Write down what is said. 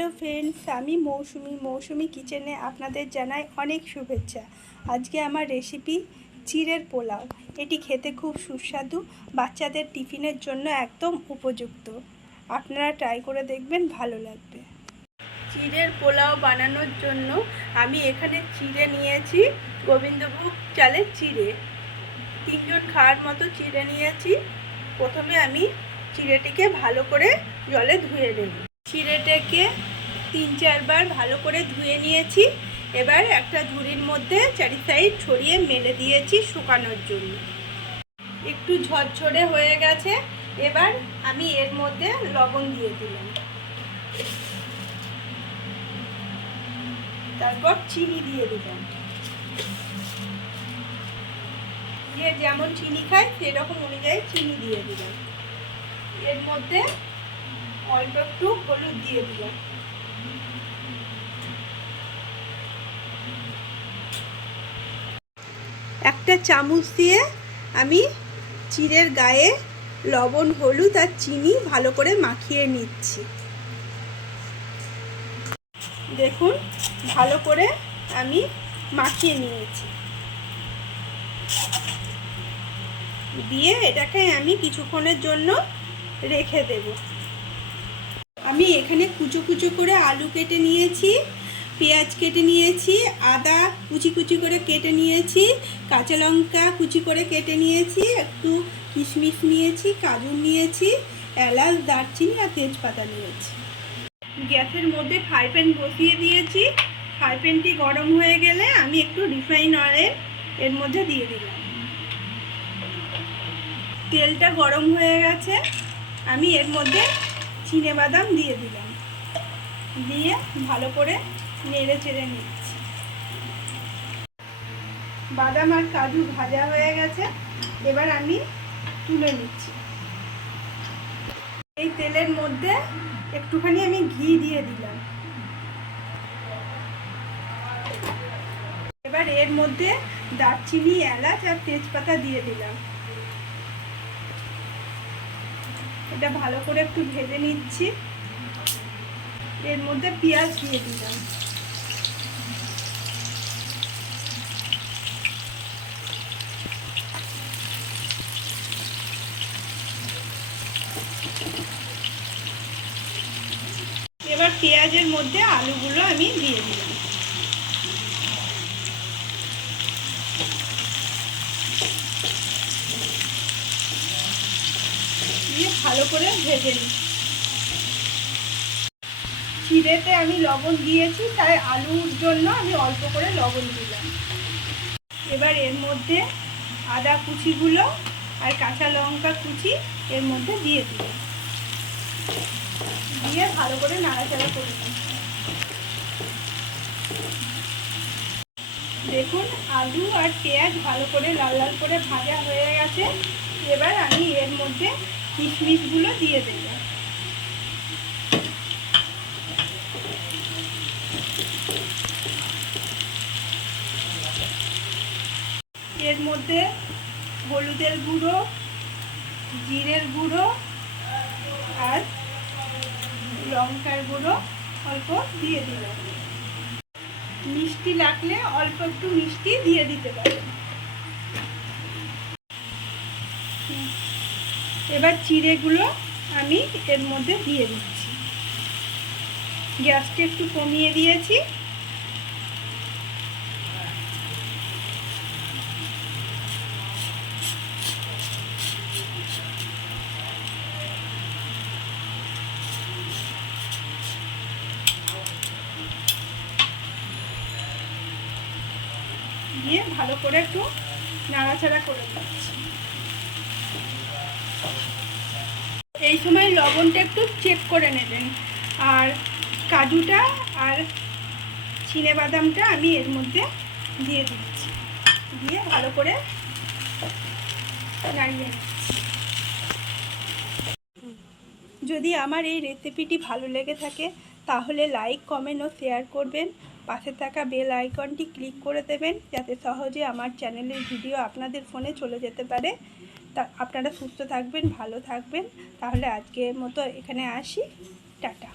Hello friends আমি মৌসুমি মৌসুমি কিচেনে আপনাদের জানাই অনেক শুভেচ্ছা। আজকে আমার রেসিপি চিড়ের পোলাও। এটি খেতে খুব সুস্বাদু, বাচ্চাদের টিফিনের জন্য একদম উপযুক্ত। আপনারা ট্রাই করে দেখবেন, ভালো লাগবে। চিড়ের পোলাও বানানোর জন্য আমি এখানে চিড়ে নিয়েছি, গোবিন্দভোগ চালের চিড়ে। তিনজন খাওয়ার মতো চিড়ে নিয়েছি। প্রথমে আমি চিড়েটিকে ভালো করে জলে ধুয়ে নেব। চিড়েটাকে তিন চারবার ভালো করে ধুয়ে নিয়েছি। এবার একটা ঝুড়ির মধ্যে চারি সাইড ছড়িয়ে মেলে দিয়েছি শুকানোর জন্য। একটু ঝরঝরে হয়ে গেছে, এবার আমি এর মধ্যে লবণ দিয়ে দিলাম। তারপর চিনি দিয়ে দিলাম। যে যেমন চিনি খায়, সেরকম অনুযায়ী চিনি দিয়ে দিলাম। এর মধ্যে অল্প একটু হলুদ দিয়ে দিলাম। একটা চামচ দিয়ে আমি চিড়ের গায়ে লবণ, হলুদ আর চিনি ভালো করে মাখিয়ে নিচ্ছি। দেখুন, ভালো করে আমি মাখিয়ে নিয়েছি। দিয়ে এটাকে আমি কিছুক্ষণের জন্য রেখে দেব। আমি এখানে কুচো কুচো করে আলু কেটে নিয়েছি, পেঁয়াজ কেটে নিয়েছি, আদা কুচি কুচি করে কেটে নিয়েছি, কাঁচা লঙ্কা কুচি করে কেটে নিয়েছি, একটু কিশমিশ নিয়েছি, কাজু নিয়েছি, এলাচ, দারচিনি আর তেজপাতা নিয়েছি। গ্যাসের মধ্যে ফ্রাই প্যান বসিয়ে দিয়েছি। ফ্রাই প্যানটি গরম হয়ে গেলে আমি একটু রিফাইন অয়েল এর মধ্যে দিয়ে দিলাম। তেলটা গরম হয়ে গেছে। আমি এর মধ্যে চিনে বাদাম দিয়ে দিলাম। দিয়ে ভালো করে নেড়ে চেড়ে নিচ্ছি। বাদাম আর কাজু ভাজা হয়ে গেছে, এবার আমি তুলে নিচ্ছি। এই তেলের মধ্যে একটুখানি আমি ঘি দিয়ে দিলাম। এবার এর মধ্যে দারচিনি, এলাচ আর তেজপাতা দিয়ে দিলাম। এটা ভালো করে একটু ভেজে নিচ্ছি। এর মধ্যে পেঁয়াজ দিয়ে দিলাম। এবার পেঁয়াজের মধ্যে আলুগুলো আমি দিয়ে দিলাম দিয়ে ভালো করে ভেজে নিই। চিড়েতে আমি লবণ দিয়েছি, তাই আলুর জন্য আমি অল্প করে লবণ দিলাম। এবার এর মধ্যে আদা কুচিগুলো আর কাঁচা লঙ্কা কুচি এর মধ্যে দিয়ে দিলাম। দিয়ে ভালো করে নাড়াচাড়া করে দিই দেখুন, আলু আর পেঁয়াজ ভালো করে লাল লাল করে ভাজা হয়ে গেছে। এবার আমি এর মধ্যে কিশমিশগুলো দিয়ে দেব। এর মধ্যে হলুদের গুঁড়ো, জিরের গুঁড়ো আর লঙ্কার গুঁড়ো অল্প দিয়ে দিলাম। মিষ্টি লাগলে অল্প একটু মিষ্টি দিয়ে দিতে পারেন। এবার চিড়েগুলো আমি এর মধ্যে দিয়ে দিচ্ছি। গ্যাসটা একটু কমিয়ে দিয়েছি। দিয়ে ভালো করে একটু নাড়াচাড়া করে দিচ্ছি এই সময় লবণটা একটু চেক করে নেবেন। আর কাজুটা আর চিনে বাদামটা আমি এর মধ্যে দিয়ে দিচ্ছি। দিয়ে ভালো করে নাড়িয়ে যদি আমার এই রেসিপিটি ভালো লেগে থাকে, তাহলে লাইক, কমেন্ট ও শেয়ার করবেন। পাশে থাকা বেল আইকনটি ক্লিক করে দেবেন, যাতে সহজে আমার চ্যানেলের ভিডিও আপনাদের ফোনে চলে যেতে পারে। তা আপনারা সুস্থ থাকবেন ভালো থাকবেন। তাহলে আজকের মতো এখানে আসি। টাটা।